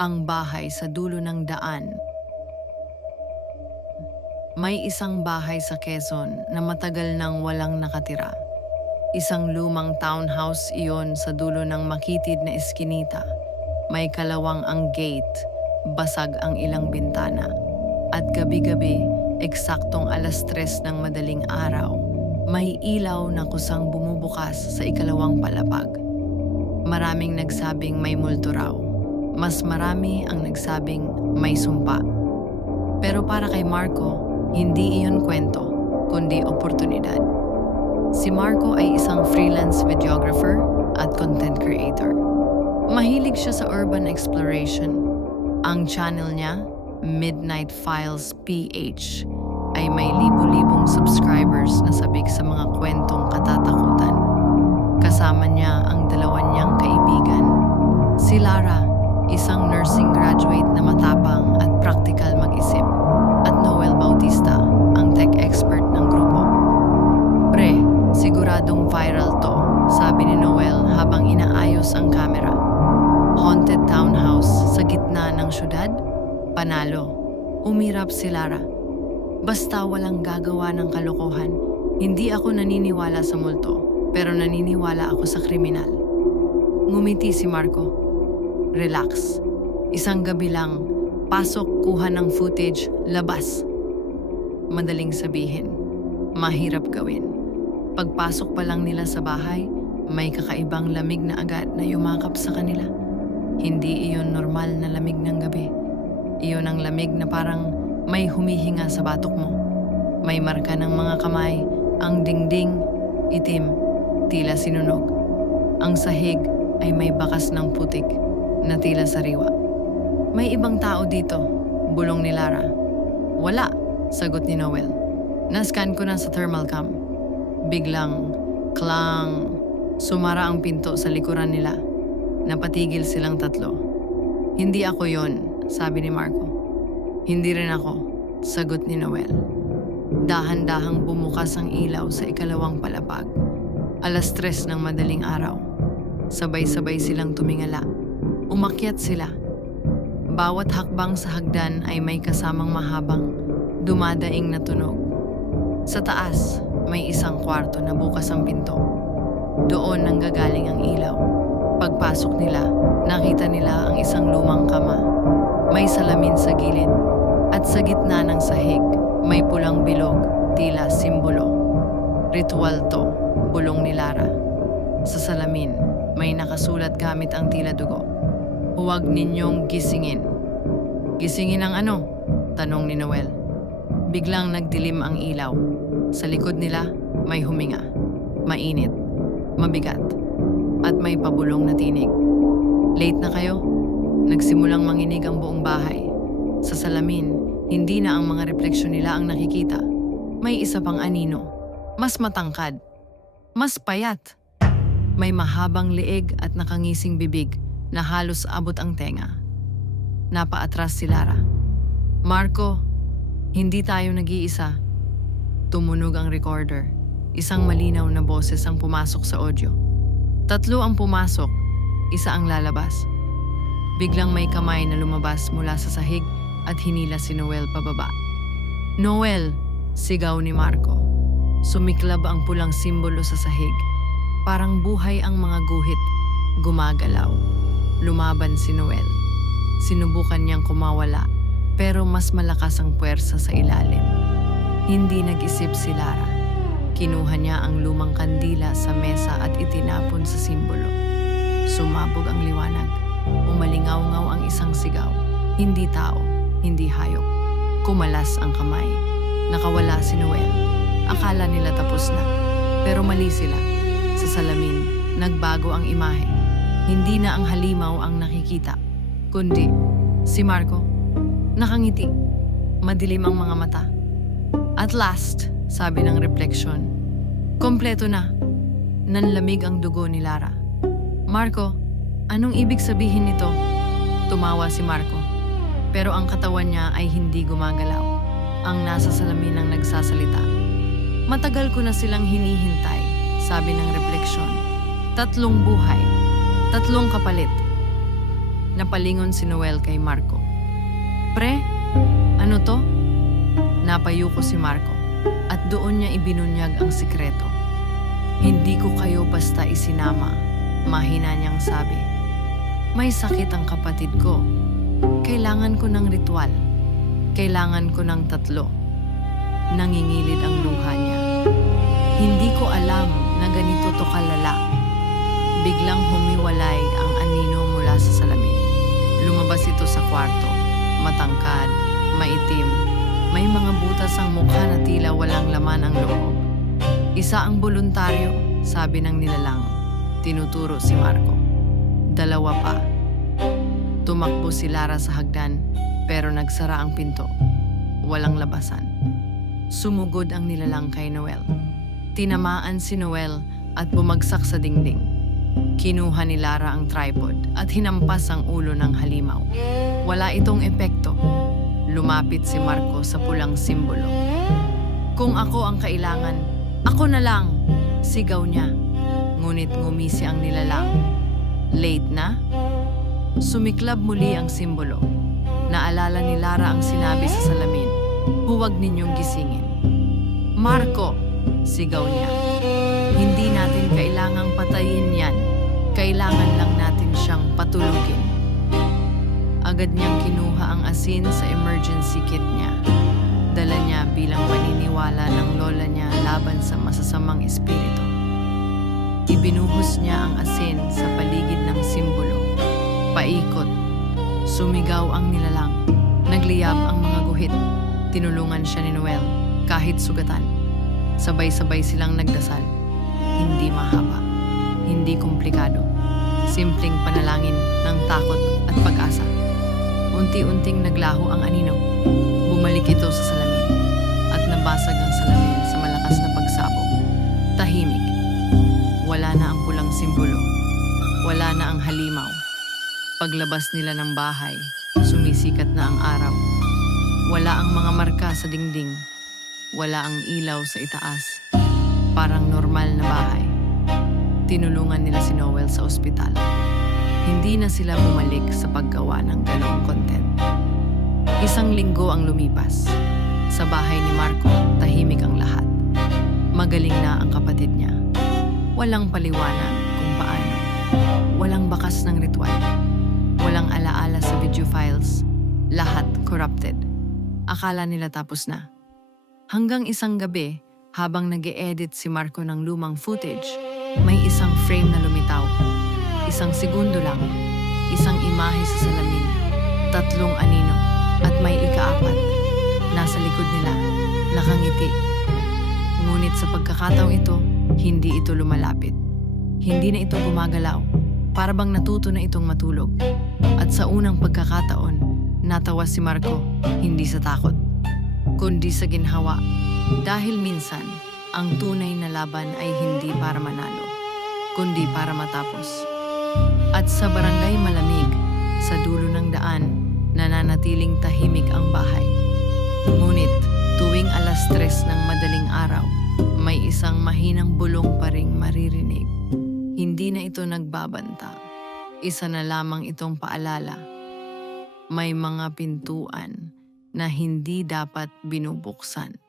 Ang bahay sa dulo ng daan. May isang bahay sa Quezon na matagal nang walang nakatira. Isang lumang townhouse iyon sa dulo ng makitid na eskinita. May kalawang ang gate, basag ang ilang bintana. At gabi-gabi, eksaktong 3:00 ng madaling araw, may ilaw na kusang bumubukas sa ikalawang palapag. Maraming nagsabing may multo raw. Mas marami ang nagsabing may sumpa. Pero para kay Marco, hindi iyon kwento, kundi oportunidad. Si Marco ay isang freelance videographer at content creator. Mahilig siya sa urban exploration. Ang channel niya, Midnight Files PH, ay may libu-libong subscribers na sabik sa mga kwentong katatakutan. Kasama niya ang 2 niyang kaibigan. Si Lara, isang nursing graduate na matapang at praktikal mag-isip, at Noel Bautista, ang tech expert ng grupo. Pre, siguradong viral to, sabi ni Noel habang inaayos ang kamera. Haunted townhouse sa gitna ng syudad? Panalo. Umirap si Lara. Basta walang gagawa ng kalokohan, hindi ako naniniwala sa multo, pero naniniwala ako sa kriminal. Ngumiti si Marco. Relax. Isang gabi lang, pasok, kuha ng footage, labas. Madaling sabihin, mahirap gawin. Pagpasok pa lang nila sa bahay, may kakaibang lamig na agad na yumakap sa kanila. Hindi iyon normal na lamig ng gabi. Iyon ang lamig na parang may humihinga sa batok mo. May marka ng mga kamay, ang dingding, itim, tila sinunog. Ang sahig ay may bakas ng putik na tila sariwa. May ibang tao dito, bulong ni Lara. Wala, sagot ni Noel. Nascan ko na sa thermal cam. Biglang, klang, sumara ang pinto sa likuran nila. Napatigil silang 3. Hindi ako yon, sabi ni Marco. Hindi rin ako, sagot ni Noel. Dahan-dahang bumukas ang ilaw sa ikalawang palapag. 3:00 ng madaling araw. Sabay-sabay silang tumingala. Umakyat sila. Bawat hakbang sa hagdan ay may kasamang mahabang, dumadaing na tunog. Sa taas, may isang kwarto na bukas ang pinto. Doon nanggagaling ang ilaw. Pagpasok nila, nakita nila ang isang lumang kama. May salamin sa gilid. At sa gitna ng sahig, may pulang bilog, tila simbolo. Ritual to, bulong ni Lara. Sa salamin, may nakasulat gamit ang tila dugo. Huwag ninyong gisingin. Gisingin ang ano? Tanong ni Noel. Biglang nagdilim ang ilaw. Sa likod nila, may huminga. Mainit, mabigat, at may pabulong na tinig. Late na kayo? Nagsimulang manginig ang buong bahay. Sa salamin, hindi na ang mga refleksyon nila ang nakikita. May isa pang anino. Mas matangkad. Mas payat. May mahabang leeg at nakangising bibig na halos abot ang tenga. Napaatras si Lara. Marco, hindi tayo nag-iisa. Tumunog ang recorder. Isang malinaw na boses ang pumasok sa audio. 3 ang pumasok, 1 ang lalabas. Biglang may kamay na lumabas mula sa sahig at hinila si Noel pababa. Noel! Sigaw ni Marco. Sumiklab ang pulang simbolo sa sahig. Parang buhay ang mga guhit. Gumagalaw. Lumaban si Noel. Sinubukan niyang kumawala, pero mas malakas ang puwersa sa ilalim. Hindi nag-isip si Lara. Kinuha niya ang lumang kandila sa mesa at itinapon sa simbolo. Sumabog ang liwanag. Umalingaw-ngaw ang isang sigaw. Hindi tao, hindi hayop. Kumalas ang kamay. Nakawala si Noel. Akala nila tapos na, pero mali sila. Sa salamin, nagbago ang imahe. Hindi na ang halimaw ang nakikita, kundi si Marco. Nakangiti. Madilim ang mga mata. At last, sabi ng refleksyon, kompleto na. Nanlamig ang dugo ni Lara. Marco, anong ibig sabihin nito? Tumawa si Marco. Pero ang katawan niya ay hindi gumagalaw. Ang nasa salamin ang nagsasalita. Matagal ko na silang hinihintay, sabi ng refleksyon. 3 buhay, 3 kapalit. Napalingon si Noel kay Marco. Pre, ano to? Napayuko si Marco at doon niya ibinunyag ang sikreto. Hindi ko kayo basta isinama, mahina niyang sabi. May sakit ang kapatid ko. Kailangan ko ng ritual. Kailangan ko ng 3. Nangingilid ang luha niya. Hindi ko alam na ganito to kalala. Biglang humiwalay ang anino mula sa salamin. Lumabas ito sa kwarto. Matangkad, maitim. May mga butas ang mukha na tila walang laman ang loob. Isa ang voluntaryo, sabi ng nilalang. Tinuturo si Marco. 2 pa. Tumakbo si Lara sa hagdan, pero nagsara ang pinto. Walang labasan. Sumugod ang nilalang kay Noel. Tinamaan si Noel at bumagsak sa dingding. Kinuha ni Lara ang tripod at hinampas ang ulo ng halimaw. Wala itong epekto. Lumapit si Marco sa pulang simbolo. Kung ako ang kailangan, ako na lang! Sigaw niya. Ngunit ngumisi ang nilalang. Late na? Sumiklab muli ang simbolo. Naalala ni Lara ang sinabi sa salamin. Huwag ninyong gisingin. Marco! Sigaw niya. Hindi natin kailangang patayin yan. Kailangan lang natin siyang patulugin. Agad niyang kinuha ang asin sa emergency kit niya. Dala niya bilang paniniwala ng lola niya laban sa masasamang espiritu. Ibinuhos niya ang asin sa paligid ng simbolo. Paikot. Sumigaw ang nilalang. Nagliyab ang mga guhit. Tinulungan siya ni Noel kahit sugatan. Sabay-sabay silang nagdasal. Hindi mahaba. Hindi komplikado. Simpleng panalangin ng takot at pag-asa. Unti-unting naglaho ang anino. Bumalik ito sa salamin. At nabasag ang salamin sa malakas na pagsabog. Tahimik. Wala na ang pulang simbolo. Wala na ang halimaw. Paglabas nila ng bahay, sumisikat na ang araw. Wala ang mga marka sa dingding. Wala ang ilaw sa itaas. Parang normal na bahay. Tinulungan nila si Noel sa ospital. Hindi na sila bumalik sa paggawa ng ganong content. 1 linggo ang lumipas. Sa bahay ni Marco, tahimik ang lahat. Magaling na ang kapatid niya. Walang paliwanag kung paano. Walang bakas ng ritual. Walang alaala sa video files. Lahat corrupted. Akala nila tapos na. Hanggang isang gabi, habang nag-e-edit si Marco ng lumang footage, may isang frame na lumitaw. 1 segundo lang. Isang imahe sa salamin. 3 anino. At may ika-4. Nasa likod nila. Nakangiti. Ngunit sa pagkakataong ito, hindi ito lumalapit. Hindi na ito gumagalaw. Para bang natuto na itong matulog. At sa unang pagkakataon, natawa si Marco, hindi sa takot, kundi sa ginhawa. Dahil minsan, ang tunay na laban ay hindi para manalo, kundi para matapos. At sa barangay Malamig, sa dulo ng daan, nananatiling tahimik ang bahay. Ngunit, tuwing 3:00 ng madaling araw, may isang mahinang bulong pa ring maririnig. Hindi na ito nagbabanta. Isa na lamang itong paalala. May mga pintuan na hindi dapat binubuksan.